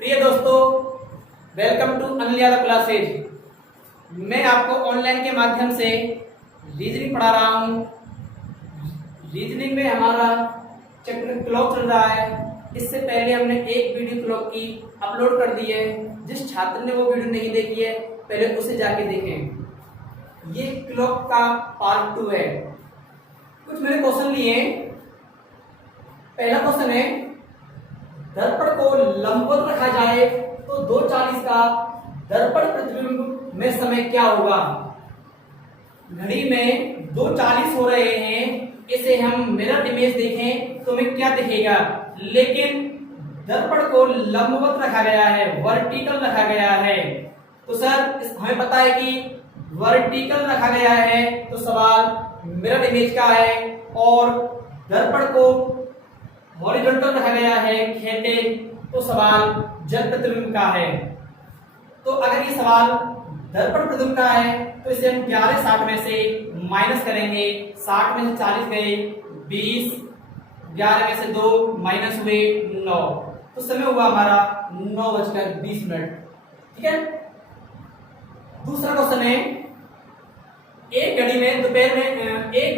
प्रिय दोस्तों, welcome to Anil Yadav classes. मैं आपको ऑनलाइन के माध्यम से रीजनिंग पढ़ा रहा हूँ। रीजनिंग में हमारा चैप्टर क्लॉक चल रहा है। इससे पहले हमने एक वीडियो क्लॉक की अपलोड कर दी है। जिस छात्र ने वो वीडियो नहीं देखी है पहले उसे जाके देखें। ये क्लॉक का पार्ट 2 है। कुछ मैंने क्वेश्चन लिए। पहला क्वेश्चन है, दर्पण को लंबवत रखा जाए तो 2:40 का दर्पण प्रतिबिंब में समय क्या होगा। घड़ी में 2:40 हो रहे हैं, इसे हम मिरर इमेज देखें तो हमें क्या दिखेगा। लेकिन दर्पण को लंबवत रखा गया है, वर्टिकल रखा गया है। तो सर हमें पता है कि वर्टिकल रखा गया है तो सवाल मिरर इमेज का है, और दर्पण को हॉरिजॉन्टल रखा गया है, खेटे, तो सवाल जल प्रतिबिंब का है। तो अगर ये सवाल दर्पण प्रतिबिंब का है तो इसे हम 11/60 में से माइनस करेंगे। 60 में से 40 गए 20, 11 में से 2 माइनस हुए 9, तो समय हुआ हमारा 9:20। ठीक है। दूसरा क्वेश्चन है, एक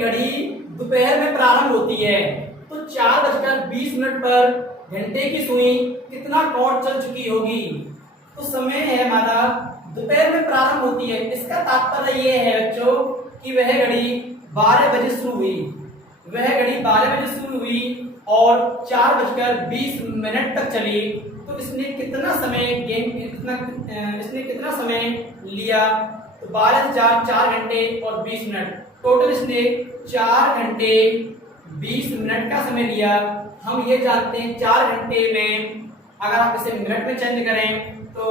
घड़ी दोपहर में प्रारंभ होती है तो 4:20 पर घंटे की सुई कितना कौड़ चल चुकी होगी। तो समय है हमारा दोपहर में प्रारंभ होती है। इसका तात्पर्य ये है बच्चों कि वह घड़ी 12 बजे शुरू हुई और 4:20 तक चली। तो इसने कितना समय लिया। तो 12 से 4 घंटे और 20 मिनट, टोटल इसने 4 घंटे 20 मिनट का समय लिया। हम ये जानते हैं 4 घंटे में अगर आप इसे मिनट में चेंज करें तो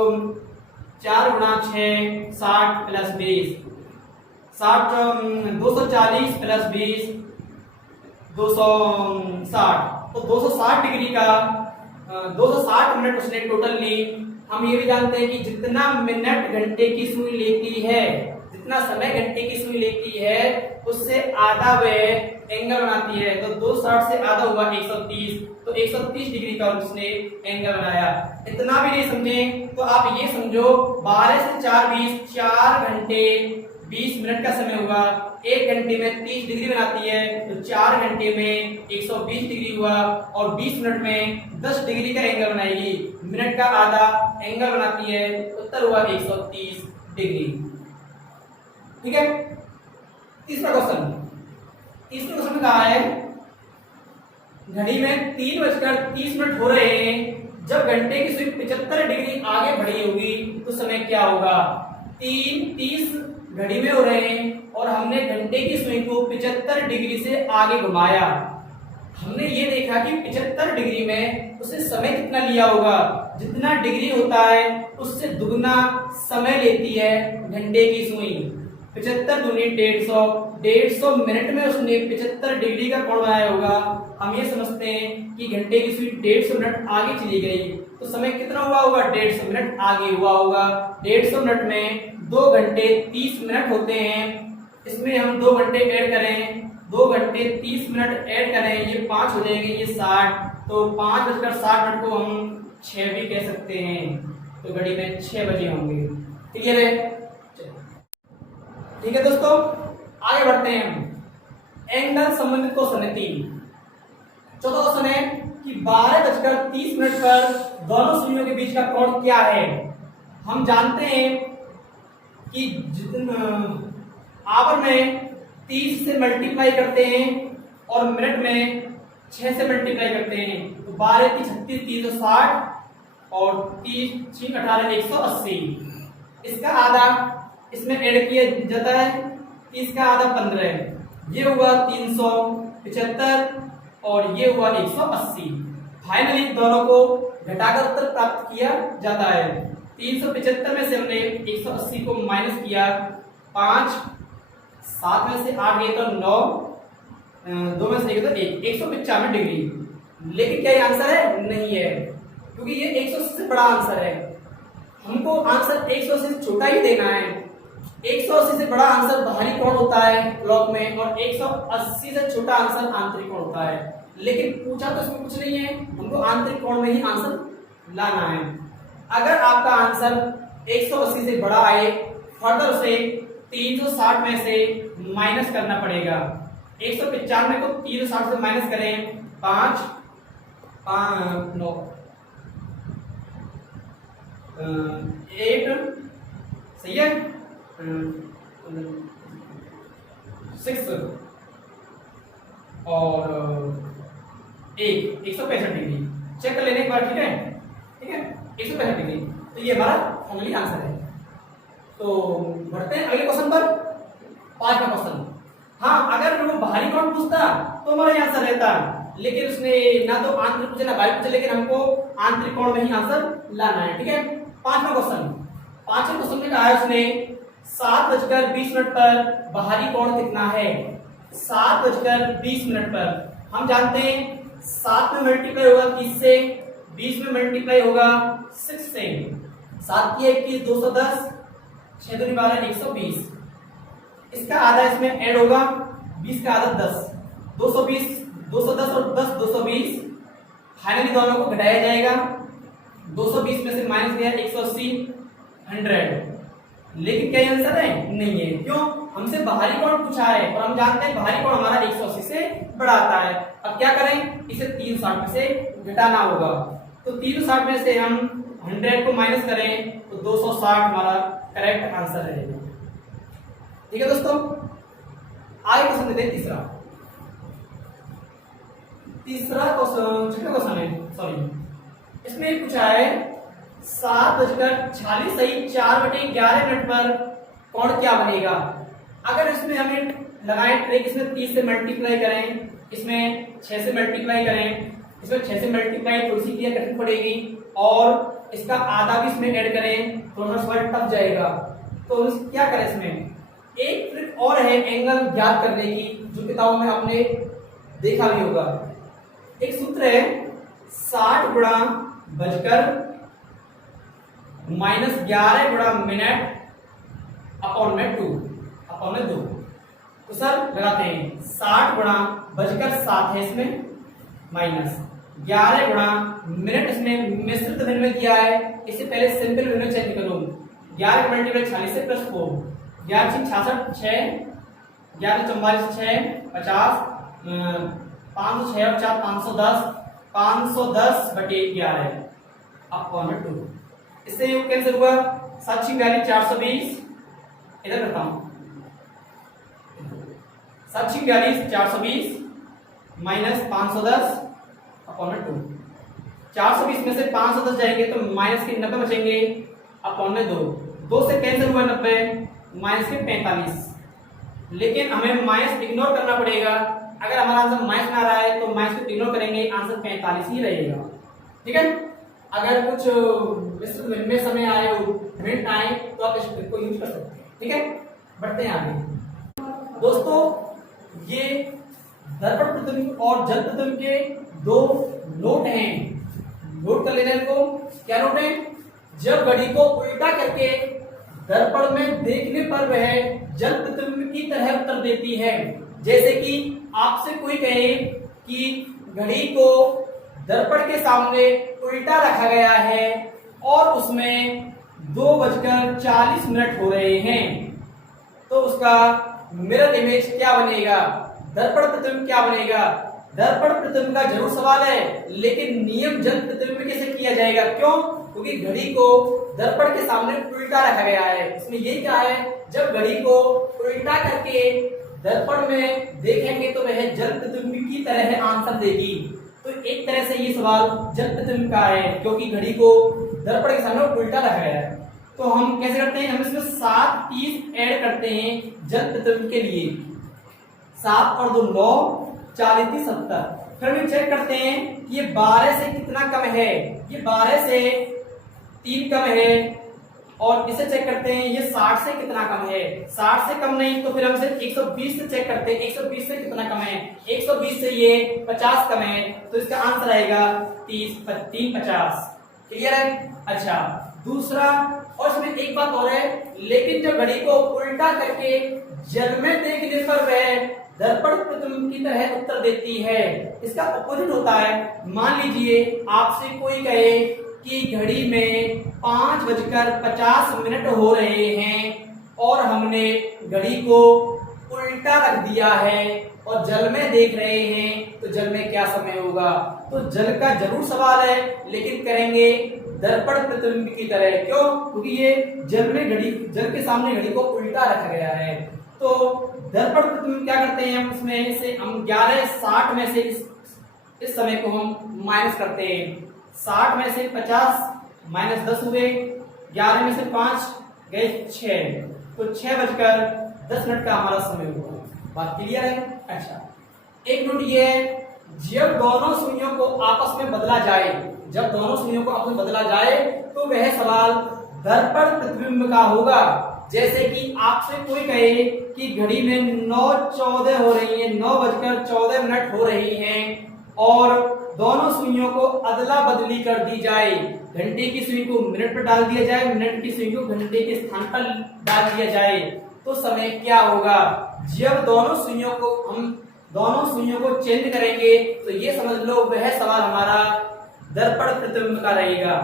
4 गुणा 6 60 प्लस 20, 240 प्लस 20 260। तो 260 डिग्री का 260 मिनट उसने टोटल ली। हम ये भी जानते हैं कि जितना मिनट घंटे की सुई लेती है, जितना समय घंटे की सुई लेती है उससे आधा वह एंगल बनाती है। तो 260 से आधा हुआ 130, तो 130 डिग्री का उसने एंगल बनाया। इतना भी नहीं समझे तो आप ये समझो 12 से 4 20, 4 घंटे 20 मिनट का समय हुआ। 1 घंटे में 30 डिग्री बनाती है तो 4 घंटे में 120 डिग्री हुआ, और 20 मिनट में 10 डिग्री का एंगल बनाएगी। मिनट का आधा एंगल बनाती है, उत्तर हुआ 130 डिग्री। ठीक है। तीसरा क्वेश्चन में कहा है, घड़ी में 3:30 हो रहे हैं, जब घंटे की सुई 75 डिग्री आगे बढ़ी होगी तो समय क्या होगा। 3:30 घड़ी में हो रहे हैं और हमने घंटे की सुई को 75 डिग्री से आगे घुमाया। हमने ये देखा कि 75 डिग्री में उसे समय कितना लिया होगा। जितना डिग्री होता है उससे दुगना समय लेती है घंटे की सुई। 75 दूनी 150 मिनट में उसने 75 डिग्री का कोण बनाया होगा। हम ये समझते हैं कि घंटे की सुई 150 मिनट आगे चली गई तो समय कितना हुआ होगा, 150 मिनट आगे हुआ होगा। 150 मिनट में 2 घंटे 30 मिनट होते हैं। इसमें हम 2 घंटे ऐड करें, 2 घंटे 30 मिनट ऐड करें, ये 5 हो जाएंगे, ये 60। तो 5:60 को हम 6 भी कह सकते हैं। तो घड़ी में 6 बजे होंगे। क्लियर है। ठीक है दोस्तों, आगे बढ़ते हैं हम। एंगल संबंधित क्वेश्चन है 3। चौथा क्वेश्चन है कि 12:30 पर दोनों सुइयों के बीच का कोण क्या है। हम जानते हैं कि आवर में 30 से मल्टीप्लाई करते हैं और मिनट में 6 से मल्टीप्लाई करते हैं। तो 12 × 36 360 और 30 6 18 180। इसका आधा इसमें ऐड किया जाता है, 30 का आधा 15, ये हुआ 375 और ये हुआ 180। फाइनली दोनों को घटाकर उत्तर प्राप्त किया जाता है। 375 में से हमने 180 को माइनस किया, 5 7 में से 8 गए तो 9, 2 में से 1 तो 1, 195 डिग्री। लेकिन क्या ये आंसर है? नहीं है, क्योंकि ये 180 से बड़ा आंसर है। हमको आंसर 180 से छोटा ही देना है। 180 से बड़ा आंसर बाहरी कोण होता है क्लॉक में, और 180 से छोटा आंसर आंतरिक कोण होता है। लेकिन पूछा तो इसमें कुछ नहीं है, हमको आंतरिक कोण में ही आंसर लाना है। अगर आपका आंसर 180 से बड़ा आए, फर्दर उसे 360 में से माइनस करना पड़ेगा। 195 को 360 से माइनस करें, 5 9 8 सही है, 6 और 165 डिग्री चेक कर लेने एक बार, ठीक है, ठीक है, 165 डिग्री। तो ये हमारा फाइनली आंसर है। तो बढ़ते हैं अगले क्वेश्चन पर, 5वां क्वेश्चन। हाँ, अगर वो बाहरी कोण पूछता तो हमारा ये आंसर रहता, लेकिन उसने ना तो आंतरिक पूछा ना बाहरी पूछा, लेकिन हमको आंतरिक कोण में ही आंसर लाना है, ठीक है। 5वां क्वेश्चन, 5वें क्वेश्चन में कहा है उसने 7:20 पर बाहरी कोण कितना है। 7:20 पर हम जानते हैं 7 में मल्टीप्लाई होगा 30 से, 20 में मल्टीप्लाई होगा 6 से। 7 की 21 210, 6 दूनी 12 120। इसका आधा इसमें ऐड होगा, 20 का आधा 10, 220, 210 और 10 220। फाइनली दोनों को घटाया जाएगा, 220 में से माइनस गया 180, 100। लेकिन क्या आंसर है? नहीं है। क्यों? हमसे बाहरी कोण पूछा है और हम जानते हैं बाहरी कोण हमारा 180 से बड़ा आता है। अब क्या करें? इसे 360 में से घटाना होगा। तो 360 में से हम 100 को माइनस करें तो 260 हमारा करेक्ट आंसर रहेगा। ठीक है दोस्तों, आगे क्वेश्चन देते हैं तीसरा क्वेश्चन, छठा क्वेश्चन है, सॉरी। इसमें पूछा है 7:46 सही 4/11 पर कोण क्या बनेगा। अगर इसमें हमें लगाएं ट्रिक, इसमें 30 से मल्टीप्लाई करें, इसमें 6 से मल्टीप्लाई करें, इसमें 6 से मल्टीप्लाई थोड़ी सी क्लियर करनी पड़ेगी, और इसका आधा भी इसमें ऐड करें तो थोड़ा टफ जाएगा। तो क्या करें? इसमें एक ट्रिक और है एंगल ज्ञात करने की, जो किताबों में आपने देखा भी होगा। एक सूत्र है 60 गुणा बजकर -11 गुणा मिनट अपॉन में 2 अपॉन में 2। तो सर लगाते हैं 60 गुणा बजकर 7 है इसमें, माइनस 11 गुणा मिनट इसमें मिश्रित भिन्न में दिया है, इसे पहले सिंपल भिन्न में चेंज करूं। 11 का मल्टीप्लाई 40 से प्लस 4, 11 से 66 6, 11 44 6 50, 506 और 4 510, 510/11 अपॉन में 2। इससे योग कैंसिल हुआ, 7 420, इधर करता हूं 7 420 माइनस 510 अपॉन में 2। 420 में से 510 जाएंगे तो माइनस के 90 बचेंगे अपॉन में 2। 2 से कैंसिल हुआ 90, माइनस के 45। लेकिन हमें माइनस इग्नोर करना पड़ेगा। अगर हमारा आंसर माइनस में आ रहा है तो माइनस को इग्नोर करेंगे, आंसर 45 ही रहेगा। ठीक है, अगर कुछ में समय आए, मिनट आए, तो आप इस ट्रिक को यूज कर सकते हैं। ठीक है, बढ़ते हैं आगे। दोस्तों, ये दर्पण प्रतिबिंब और जल प्रतिबिंब के 2 नोट हैं, नोट कर लेना इनको। क्या नोट है? जब घड़ी को उल्टा करके दर्पण में देखने पर वह जल प्रतिबिंब की तरह उत्तर देती है। जैसे कि आपसे कोई कहे कि घड़ी को दर्पण के सामने उल्टा रखा गया है और उसमें 2:40 हो रहे हैं, तो उसका मिरर इमेज क्या बनेगा? दर्पण प्रतिबिंब क्या बनेगा? दर्पण प्रतिबिंब का जरूर सवाल है, लेकिन नियम जल प्रतिबिंब कैसे किया जाएगा? क्यों? क्योंकि घड़ी को दर्पण के सामने उल्टा रखा गया है। इसमें यही कहा है, जब घड़ी को उल्टा करके दर्पण में देखेंगे तो वह जल प्रतिबिंब की तरह आंसर देगी। तो एक तरह से ये सवाल जल प्रतिबिंब का है, क्योंकि घड़ी को दर्पण के सामने उल्टा रखा गया है। तो हम कैसे करते हैं? हम इसमें 7 30 ऐड करते हैं जल प्रतिबिंब के लिए। 7 और 2 9, 40 30 70। फिर हम चेक करते हैं कि ये 12 से कितना कम है। ये 12 से 3 कम है, और इसे चेक करते हैं ये 60 से कितना कम है। 60 से कम नहीं, तो फिर हम सिर्फ 120 से चेक करते हैं 120 से कितना कम है। 120 से ये 50 कम है, तो इसका आंसर आएगा 30 3 50। क्लियर है? अच्छा, दूसरा, और इसमें एक बात और है, लेकिन जब घड़ी को उल्टा करके जल में देखने पर वह दर्पण प्रतिबिंब की तरह उत्तर देती है। इसका अपोजिट होता है। मान लीजिए आपसे कोई कहे कि घड़ी में 5:50 हो रहे हैं और हमने घड़ी को उल्टा रख दिया है और जल में देख रहे हैं, तो जल में क्या समय होगा? तो जल का जरूर सवाल है, लेकिन करेंगे दर्पण प्रतिबिंब की तरह। क्यों? क्योंकि ये जल के सामने घड़ी को उल्टा रखा गया है। तो दर्पण प्रतिबिंब क्या करते हैं, हम इसमें से हम 11:60 में से इस समय को हम माइनस करते हैं। 60 में से 50 - 10 हुए, 11 में से 5 गए 6, तो 6:10 का हमारा समय हुआ। बात क्लियर है? अच्छा, एक नोट ये है, जब दोनों सुइयों को आपस में बदला जाए, तो वह सवाल दर्पण प्रतिबिंब का होगा। जैसे कि आपसे कोई कहे कि घड़ी में 9:14 हो रही है, 9:14 हो रही हैं और दोनों सुइयों को अदला बदली कर दी जाए, घंटे की सुई को मिनट पर डाल दिया जाए, मिनट की सुई को घंटे के स्थान पर डाल दिया जाए, तो समय क्या होगा? जब दोनों सुइयों को चेंज करेंगे तो ये समझ लो वह सवाल हमारा दर्पण प्रतिबिंब का रहेगा।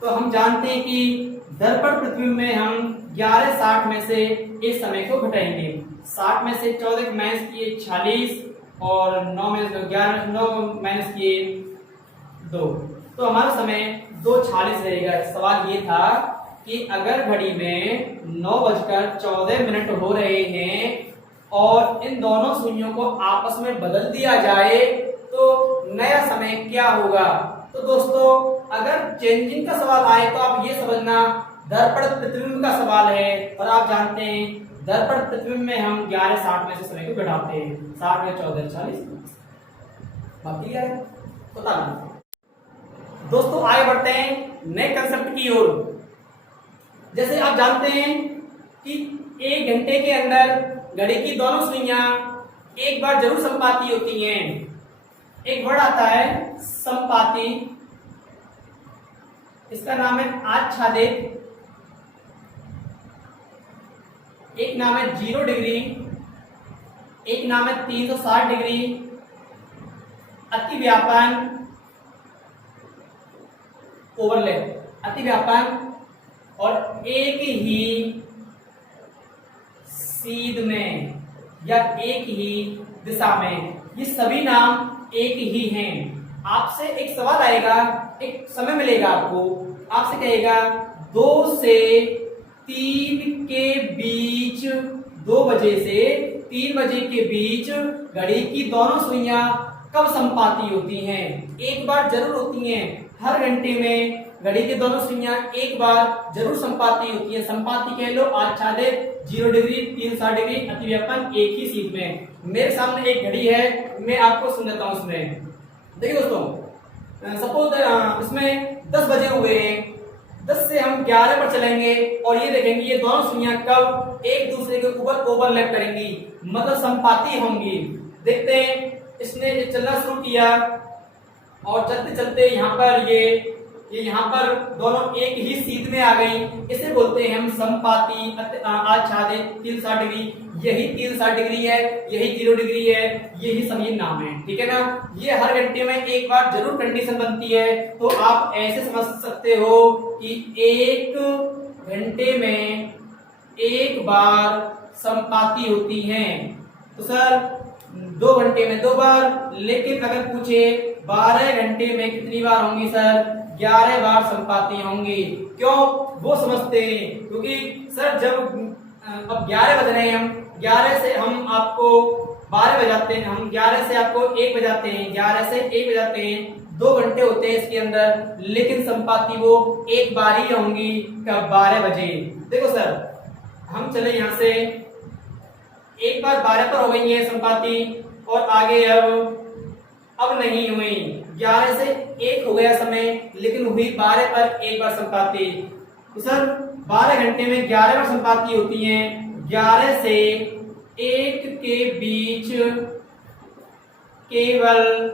तो हम जानते हैं कि दर्पण प्रतिबिंब में हम 11:60 में से इस समय को घटाएंगे। 60 में से 14 माइनस किए 46 और 9 में से 11 9 माइनस किए 2, तो हमारा समय 2:46 रहेगा। सवाल ये था कि अगर घड़ी में 9:14 हो रहे हैं और इन दोनों सुइयों को आपस में बदल दिया जाए तो नया समय क्या होगा? तो दोस्तों, अगर चेंजिंग का सवाल आए तो आप ये समझना दर्पण प्रतिबिंब का सवाल है, और आप जानते हैं दर्पण प्रतिबिंब में हम 11:60 में से समय को घटाते हैं। 60 में 14 40। बात क्लियर है? बता दो दोस्तों, आगे बढ़ते हैं नए कंसेप्ट की ओर। जैसे आप जानते हैं कि 1 घंटे के अंदर घड़ी की दोनों सुइयां एक बार जरूर संपाती होती हैं। एक वर्ड आता है संपाती, इसका नाम है आच्छादित, एक नाम है 0 डिग्री, एक नाम है 360 डिग्री, अतिव्यापन, ओवरलैप, अतिव्यापन और एक ही सीध में या एक ही दिशा में, ये सभी नाम एक ही हैं। आपसे एक सवाल आएगा, एक समय मिलेगा आपको, आपसे कहेगा 2 से 3 के बीच, 2 बजे से 3 बजे के बीच घड़ी की दोनों सुइयां कब संपाती होती हैं? एक बार जरूर होती हैं। हर घंटे में घड़ी की दोनों सुइयां एक बार जरूर संपाती होती है। संपाती कह लो, आच्छादित, 0 डिग्री, 360 डिग्री, अतिव्यापन, एक ही सीध में। मेरे सामने एक घड़ी है, मैं आपको सुनाता हूं उसमें। देखिए दोस्तों, सपोज इसमें 10 बजे हुए हैं, 10 से हम 11 पर चलेंगे और ये देखेंगे ये दोनों सुइयां कब एक दूसरे के ऊपर ओवरलैप करेंगी, मतलब संपाती होंगी। देखते हैं, इसने चलना शुरू किया और चलते चलते यहाँ पर ये यहाँ पर दोनों एक ही सीध में आ गई, इसे बोलते हैं हम संपाती, आच्छादित, 360 डिग्री। यही 360 डिग्री है, यही 0 डिग्री है, यही सभी नाम है, ठीक है ना। ये हर घंटे में एक बार जरूर कंडीशन बनती है। तो आप ऐसे समझ सकते हो कि 1 घंटे में एक बार संपाती होती हैं। तो सर 2 घंटे में 2 बार, लेकिन अगर पूछे 12 घंटे में कितनी बार होंगी सर? 11 बार संपाती होंगी। क्यों? वो समझते हैं, क्योंकि सर जब अब 11 बज रहे हैं, हम 11 से हम आपको 12 बजाते हैं, हम 11 से आपको 1 बजाते हैं, 11 से 1 बजाते हैं, 2 घंटे होते हैं इसके अंदर, लेकिन संपाती वो एक बार ही होंगी। कब? 12 बजे। देखो सर, हम चले यहाँ से, एक बार 12 पर हो गई है संपाती और आगे अब नहीं हुई। 11 से 1 हो गया समय, लेकिन हुई 12 पर एक बार संपाती। तो सर 12 घंटे में 11 बार संपाती होती हैं। 11 से 1 के बीच केवल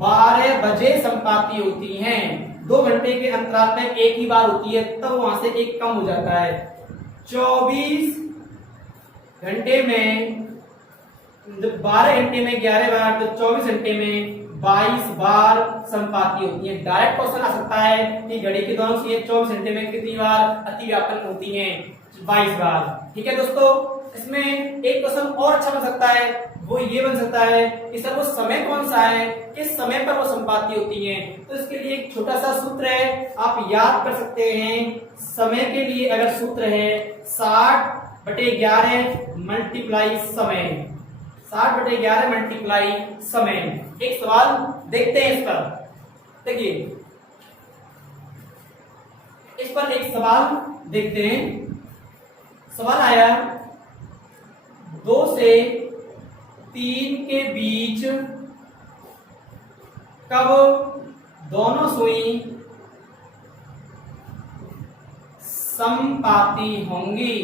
12 बजे संपाती होती हैं। 2 घंटे के अंतराल में एक ही बार होती है, तब वहां से एक कम हो जाता है। 24 घंटे में, जब 12 घंटे में 11 बार, तो 24 घंटे में 22 बार संपाती होती है। डायरेक्ट क्वेश्चन आ सकता है कि घड़ी की दोनों सुइयां 24 घंटे में कितनी बार अतिव्यापन होती हैं? 22 बार। ठीक है दोस्तों, इसमें एक क्वेश्चन और अच्छा बन सकता है, वो ये बन सकता है कि सर वो समय कौन सा है, किस समय पर वो संपाती होती हैं? तो इसके लिए एक छोटा सा सूत्र है, आप याद कर सकते हैं। समय के लिए अगर सूत्र है 60/11 मल्टीप्लाई समय, 60/11 मल्टीप्लाई समय। एक सवाल देखते हैं इस पर। देखिए इस पर एक सवाल देखते हैं। सवाल आया 2 से 3 के बीच कब दोनों सुई समपाती होंगी?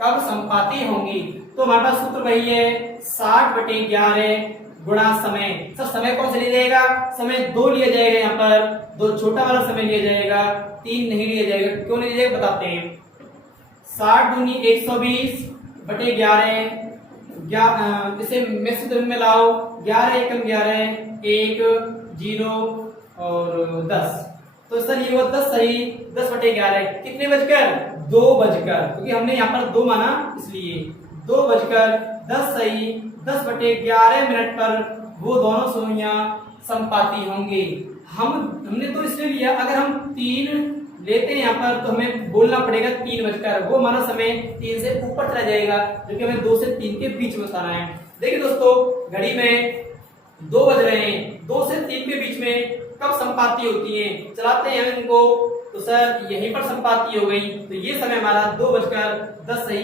कब संपाती होंगी? तो हमारे पास सूत्र वही है 60/11 गुणा समय। सर समय कौन सा लिया जाएगा? समय 2 लिया जाएगा, यहाँ पर 2 छोटा वाला समय लिया जाएगा, 3 नहीं लिया जाएगा। क्यों नहीं लिया जाएगा बताते हैं। 60 दूनी 120/11, इसे मिश्र में लाओ, 11 एकम 11, 1 0 और 10। तो सर ये हुआ 10 सही, 10/11 कितने बजकर? 2 बजकर, क्योंकि हमने यहाँ पर 2 माना इसलिए 2 बजकर 10 सही, 10/11 मिनट पर वो दोनों सुइयां संपाती होंगी। हमने तो इसलिए लिया, अगर हम 3 लेते हैं यहाँ पर तो हमें बोलना पड़ेगा 3 बजकर, वो हमारा समय 3 से ऊपर चला जाएगा, जो कि हमें 2 से 3 के बीच में बताना है। देखिए दोस्तों, घड़ी में 2 बज रहे हैं, 2 से 3 के बीच में कब संपाती होती है? चलाते हैं इनको, तो सर यहीं पर संपाती हो गई, तो ये समय हमारा 2:10 सही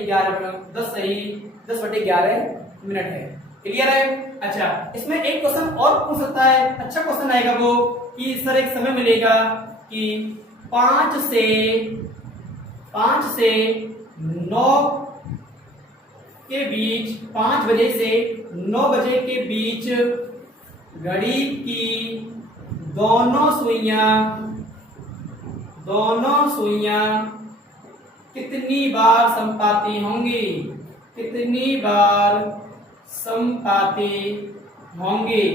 10/11 मिनट है। क्लियर है? अच्छा, इसमें एक क्वेश्चन और पूछ सकता है, अच्छा क्वेश्चन आएगा वो कि सर एक समय मिलेगा कि 5 से 9 के बीच, 5 बजे से 9 बजे के बीच घड़ी की दोनों सुइयां कितनी बार संपाती होंगी? कितनी बार संपाती होंगी?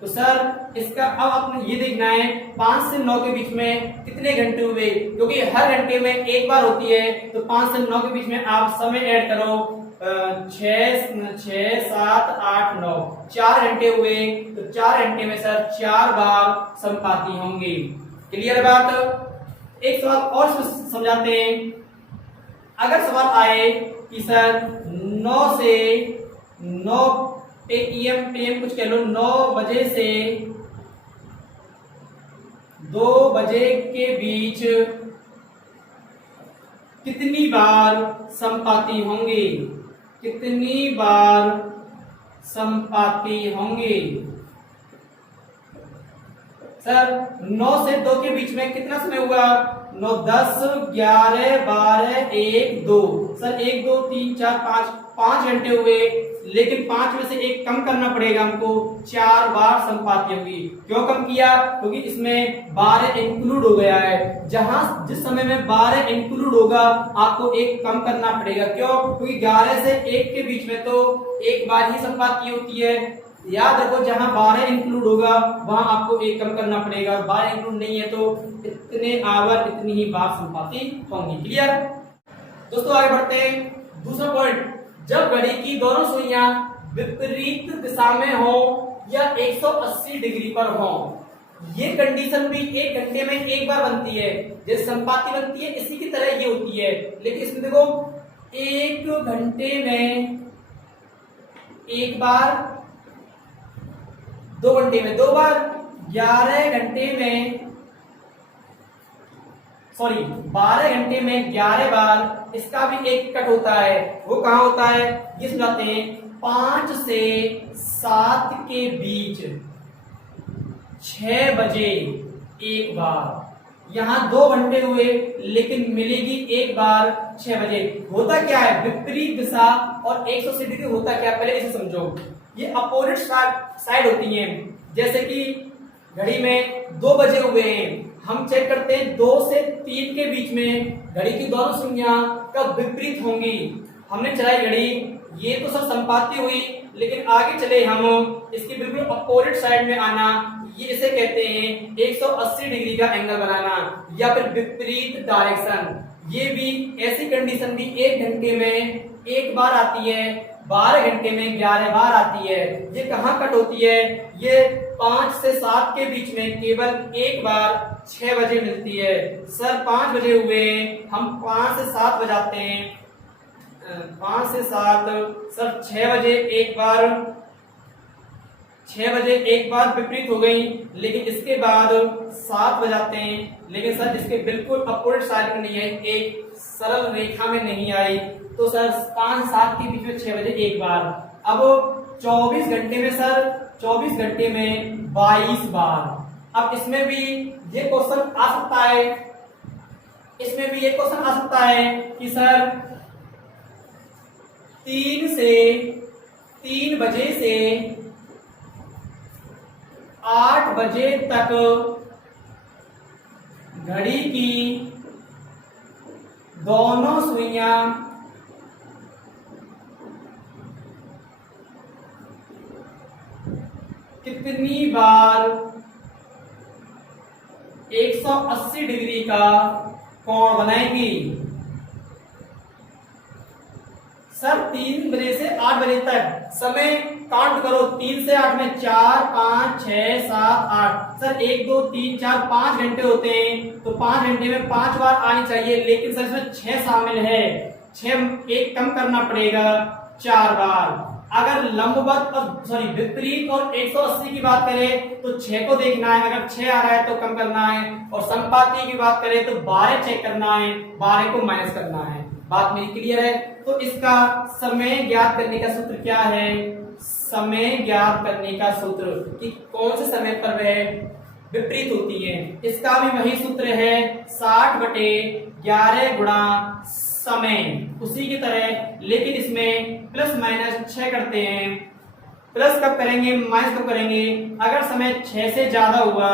तो सर इसका अब आपने ये देखना है 5 से 9 के बीच में कितने घंटे हुए, क्योंकि हर घंटे में एक बार होती है, तो 5 से 9 के बीच में आप समय ऐड करो, 6 7 8 9, 4 घंटे हुए, तो 4 घंटे में सर 4 बार संपाती होंगी। क्लियर बात? एक सवाल और समझाते हैं। अगर सवाल आए कि सर 9 से 9 PM कुछ कह लो, 9 बजे से 2 बजे के बीच कितनी बार संपाती होंगी? कितनी बार संपाती होंगी? सर 9 से 2 के बीच में कितना समय हुआ? 9 10 11 12 1 2, सर 1 2 3 4 5 घंटे हुए, लेकिन 5 में से 1 कम करना पड़ेगा हमको, 4 बार संपाती होगी। क्यों कम किया? क्योंकि इसमें 12 इंक्लूड हो गया है। जिस समय में 12 इंक्लूड होगा आपको 1 कम करना पड़ेगा। क्यों? क्योंकि 11 से 1 के बीच में तो 1 बार ही संपाती होती है। याद रखो, जहां 12 इंक्लूड होगा वहां आपको 1 कम करना पड़ेगा, 12 इंक्लूड नहीं है तो इतने आवर इतनी ही बार संपाती होंगी। क्लियर दोस्तों? आगे बढ़ते हैं। दूसरा पॉइंट, जब घड़ी की दोनों सुइयां विपरीत दिशा में हो या 180 डिग्री पर हो, ये कंडीशन भी 1 घंटे में 1 बार बनती है। जैसे संपाती बनती है इसी की तरह ये होती है, लेकिन इसमें देखो 1 घंटे में 1 बार, 2 घंटे में 2 बार, 11 घंटे में 12 घंटे में 11 बार। इसका भी एक कट होता है, वो कहां होता है ये समझाते हैं। 5 से 7 के बीच 6 बजे 1 बार। यहां 2 घंटे हुए लेकिन मिलेगी 1 बार 6 बजे। होता क्या है? विपरीत दिशा और 180 डिग्री होता क्या, पहले इसे समझो। ये अपोजिट साइड होती हैं। जैसे कि घड़ी में 2 बजे हुए हैं, हम चेक करते हैं 2 से 3 के बीच में घड़ी की दोनों सुइयां कब विपरीत होंगी। हमने चलाई घड़ी, ये तो सब संपाती हुई, लेकिन आगे चले हम इसकी बिल्कुल अपोजिट साइड में आना, ये इसे कहते हैं 180 डिग्री का एंगल बनाना या फिर विपरीत डायरेक्शन। ये भी ऐसी कंडीशन भी 1 घंटे में 1 बार आती है, 12 घंटे में 11 बार आती है। ये कहाँ कट होती है? ये 5 से 7 के बीच में केवल 1 बार 6 बजे मिलती है। सर 5 बजे हुए, हम 5 से 7 बजाते हैं, 5 से 7, सर 6 बजे एक बार, 6 बजे एक बार विपरीत हो गई, लेकिन इसके बाद 7 बजाते हैं, लेकिन सर इसके बिल्कुल अपोजिट साइड में नहीं आई, एक सरल रेखा में नहीं आई। तो सर 5 7 के बीच में 6 बजे एक बार। अब 24 घंटे में सर 24 घंटे में 22 बार। अब इसमें भी ये क्वेश्चन आ सकता है, इसमें भी ये क्वेश्चन आ सकता है कि सर 3 बजे से 8 बजे तक घड़ी की दोनों सुइयां कितनी बार 180 डिग्री का कोण बनाएगी? सर 3 बजे से 8 बजे तक समय काउंट करो, 3 से 8 में 4 5 6 7 8, सर 1 2 3 4 5 घंटे होते हैं, तो 5 घंटे में 5 बार आनी चाहिए, लेकिन सर इसमें 6 शामिल है, 6 एक कम करना पड़ेगा, 4 बार। अगर लंबवत और सॉरी विपरीत और 180 की बात करें तो 6 को देखना है, अगर 6 आ रहा है तो कम करना है, और संपाती की बात करें तो 12 चेक करना है, 12 को माइनस करना है। बात मेरी क्लियर है? तो इसका समय ज्ञात करने का सूत्र क्या है? समय ज्ञात करने का सूत्र कि कौन से समय पर वह विपरीत होती है, इसका भी वही सूत्र है 60/11 गुणा समय, उसी की तरह, लेकिन इसमें प्लस माइनस 6 करते हैं। प्लस कब करेंगे, माइनस कब करेंगे? अगर समय 6 से ज्यादा हुआ,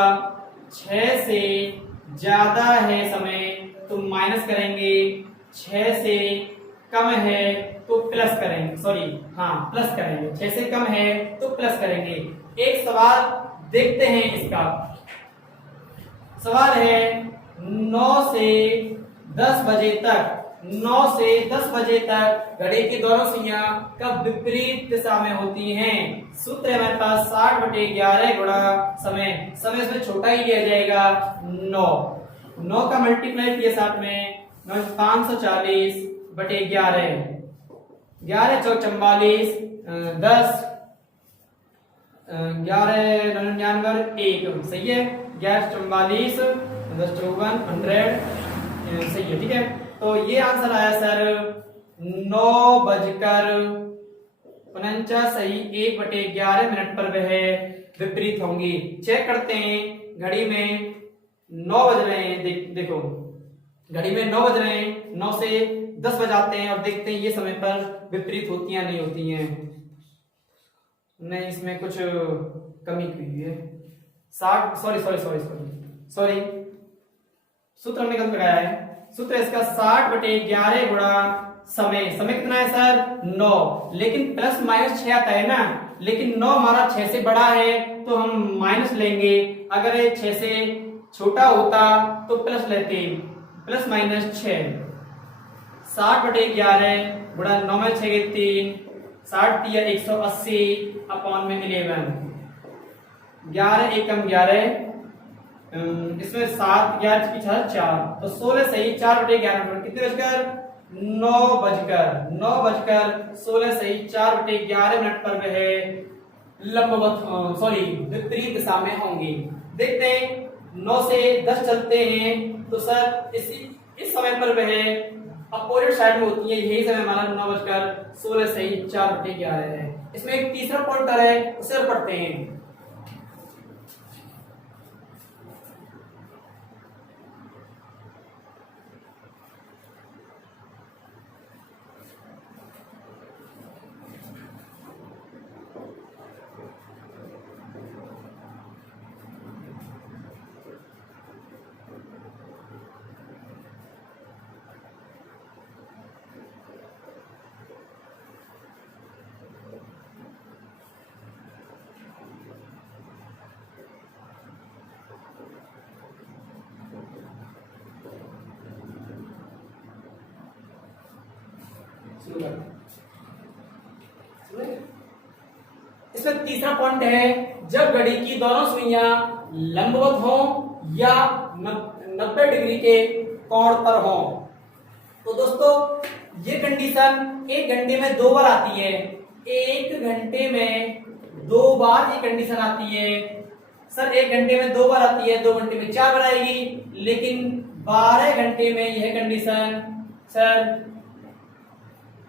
6 से ज्यादा है समय तो माइनस करेंगे, 6 से कम है तो प्लस करेंगे, सॉरी हाँ प्लस करेंगे, 6 से कम है तो प्लस करेंगे। एक सवाल देखते हैं, इसका सवाल है 9 से 10 बजे तक, 9 से 10 बजे तक घड़ी की दोनों सुइयां कब विपरीत दिशा में होती हैं? सूत्र है हमारे पास 60/11 गुणा समय, समय इसमें छोटा ही लिया जाएगा 9 का मल्टीप्लाई किया 60 में 540/11, 11 चौक 44, 10 11 99 1, सही है, 11 44 10 54 100, सही है, ठीक है। तो ये आंसर आया सर 9:49 सही 1/11 पर वह विपरीत होंगी। चेक करते हैं, घड़ी में 9 बज रहे हैं, देखो घड़ी में 9 बज रहे हैं, 9 से 10 बजाते हैं और देखते हैं ये समय पर विपरीत होती हैं नहीं होती हैं। नहीं, इसमें कुछ कमी हुई है, 60 सॉरी सूत्र हमने गलत लगाया है। सूत्र इसका 60/11 गुणा समय, समय कितना है सर 9, लेकिन प्लस माइनस 6 आता है ना, लेकिन 9 हमारा 6 से बड़ा है तो हम माइनस लेंगे, अगर ये 6 से छोटा होता तो प्लस लेते, प्लस माइनस 6, 60/11 गुणा 9 में 6 के 3, 60 या 180 अपॉन में 11, 11 एकम 11, इसमें 7 11 की 4, तो 16 सही, 4/11 कितने बजकर 9 बजकर 16 सही 4/11 पर वह लंबवत सॉरी विपरीत दिशा में होंगी। देखते हैं 9 से 10 चलते हैं तो सर इस समय पर वह अपोजिट साइड में होती है, यही समय हमारा 9:16 सही 4/11 है। इसमें एक तीसरा पॉइंटर है, उसे पढ़ते हैं। इसमें तीसरा पॉइंट है, जब घड़ी की दोनों सुइयां लंबवत हो या 90 डिग्री के कोण पर हो। तो दोस्तों ये कंडीशन 1 घंटे में 2 बार आती है। 1 घंटे में 2 बार ये कंडीशन आती है। सर 1 घंटे में 2 बार आती है, 2 घंटे में 4 बार आएगी, लेकिन 12 घंटे में यह कंडीशन सर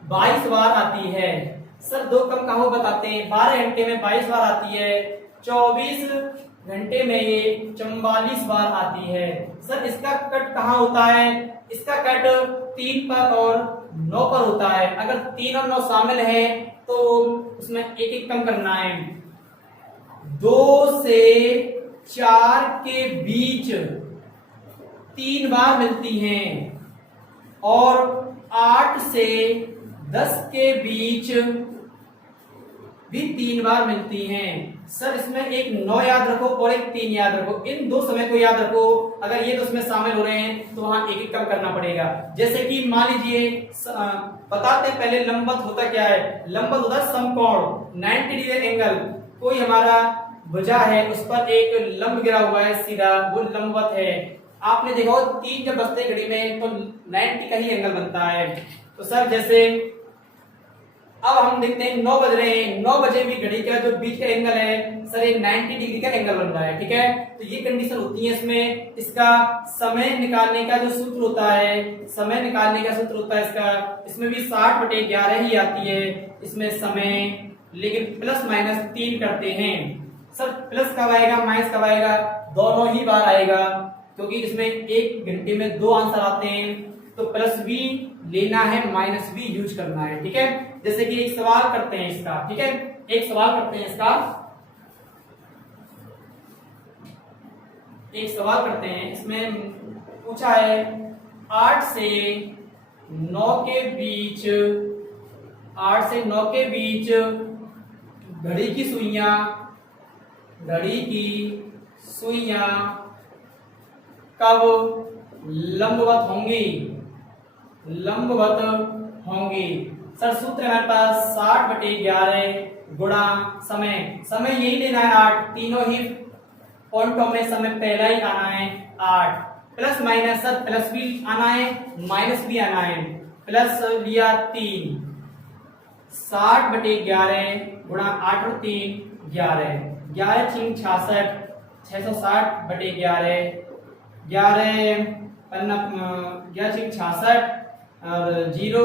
22 बार आती है। सर 2 कम कहाँ बताते हैं, 12 घंटे में 22 बार आती है, 24 घंटे में ये 44 बार आती है। सर इसका कट कहाँ होता है, इसका कट 3 पर और 9 पर होता है। अगर 3 और 9 शामिल है तो उसमें एक एक कम करना है। 2 से 4 के बीच 3 बार मिलती हैं और 8 से 10 के बीच भी 3 बार मिलती हैं। सर इसमें एक 9 याद रखो और एक 3 याद रखो, इन 2 समय को याद रखो। अगर ये तो उसमें शामिल हो रहे हैं तो वहां एक एक कम करना पड़ेगा। जैसे कि मान लीजिए बताते हैं पहले लंबवत होता क्या है। लंबवत होता है समकोण 90 डिग्री एंगल। कोई हमारा भुजा है उस पर एक लंब गिरा हुआ है सीधा, वो लंबवत है। आपने देखा हो 3 जब बजते घड़ी में तो 90 का ही एंगल बनता है। तो सर जैसे अब हम देखते हैं 9 बज रहे हैं, 9 बजे भी घड़ी का जो बीच का एंगल है सर ये 90 डिग्री का एंगल बन रहा है। ठीक है, तो ये कंडीशन होती है इसमें। इसका समय निकालने का जो सूत्र होता है, समय निकालने का सूत्र होता है इसका, इसमें भी 60/11 ही आती है इसमें समय, लेकिन प्लस माइनस 3 करते हैं। सर प्लस कब आएगा माइनस कब आएगा, दोनों ही बार आएगा, क्योंकि इसमें 1 घंटे में 2 आंसर आते हैं। तो प्लस भी लेना है, माइनस भी यूज करना है। ठीक है, जैसे कि एक सवाल करते हैं इसका। ठीक है, एक सवाल करते हैं इसका, एक सवाल करते हैं। इसमें पूछा है 8 से 9 के बीच, 8 से 9 के बीच घड़ी की सुइयां, घड़ी की सुइयां कब लंबवत होंगी, लंबवत होंगी। सर सूत्र हमारे पास 60/11 गुणा समय, समय यही लेना है 8, तीनों ही पॉइंटों में समय पहला ही आना है 8। प्लस माइनस, सर प्लस भी आना है माइनस भी आना है। प्लस लिया 3, 60/11 गुणा 8 और 3 11, 11 3 66, 660/11, 11 66 और 0।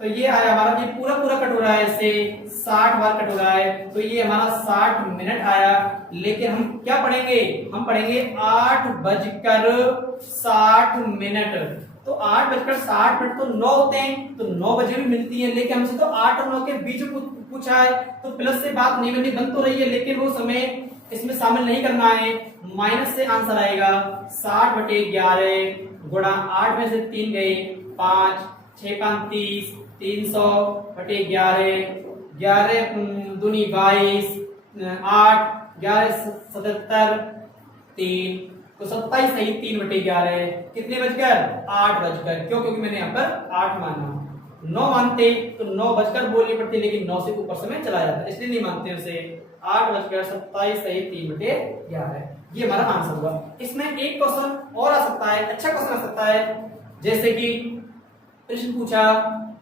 तो ये आया हमारा, ये पूरा कट हो रहा है, इससे 60 बार कट हो रहा है, तो ये हमारा 60 मिनट आया। लेकिन हम क्या पढ़ेंगे, हम पढ़ेंगे 8:60। तो 8:60 तो 9 होते हैं, तो 9 बजे भी मिलती है, लेकिन हमसे तो 8 और 9 के बीच पूछा है, तो प्लस से बात नहीं बननी, बन तो रही है, लेकिन वो समय इसमें शामिल नहीं करना है, माइनस से आंसर आएगा। 60/11 गुणा 8 में से 3 गए 5, 6 5 30, 300/11, 11 दूनी 22, 8, 11 77, 3, तो 27 सही 3/11 कितने बजकर 8 बजकर, क्यों, क्योंकि मैंने यहाँ पर 8 माना। 9 मानते तो 9 बजकर बोलनी पड़ती, लेकिन 9 से ऊपर समय चला जाता, इसलिए नहीं मानते उसे। 8:27 सही 3/11, ये हमारा आंसर हुआ। इसमें एक क्वेश्चन और आ सकता है, अच्छा क्वेश्चन आ सकता है, जैसे कि प्रश्न पूछा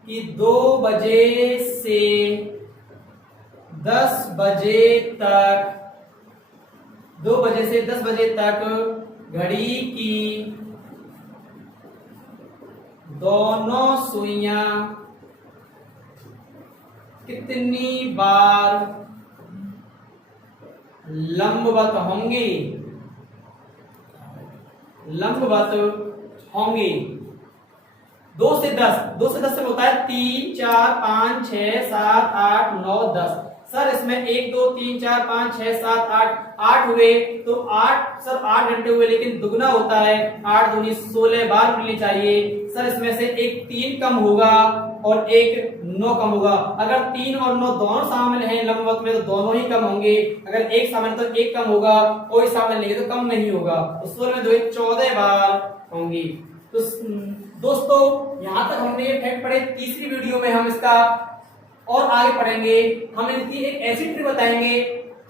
कि 2 बजे से 10 बजे तक, 2 बजे से 10 बजे तक घड़ी की दोनों सुइयां कितनी बार लंबवत होंगी, लंबवत होंगी। 2 से 10, 2 से 10 से होता है 3 4 5 6 7 8 9 10। सर इसमें 1 2 3 4 5 6 7 8 हुए, तो 8 सर 8 घंटे हुए, लेकिन दुगना होता है, 8 दूनी 16 बार मिलनी चाहिए। सर इसमें से एक 3 कम होगा और एक 9 कम होगा। अगर 3 और 9 दोनों शामिल हैं लंबवत में, तो दोनों ही कम होंगे। अगर एक शामिल तो एक कम होगा, कोई शामिल नहीं है तो कम नहीं होगा। तो 16 में 2 14 बार होंगी। तो दोस्तों यहां तक हमने ये फैक्ट पढ़े, तीसरी वीडियो में हम इसका और आगे पढ़ेंगे। हम इनकी एक ऐसी ट्रिक बताएंगे,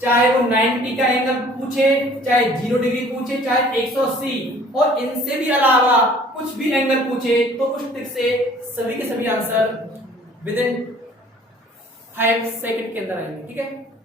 चाहे वो 90 का एंगल पूछे, चाहे 0 डिग्री पूछे, चाहे 180 और इनसे भी अलावा कुछ भी एंगल पूछे, तो उस ट्रिक से सभी के सभी आंसर विद इन 5 सेकंड के अंदर आएंगे। ठीक है।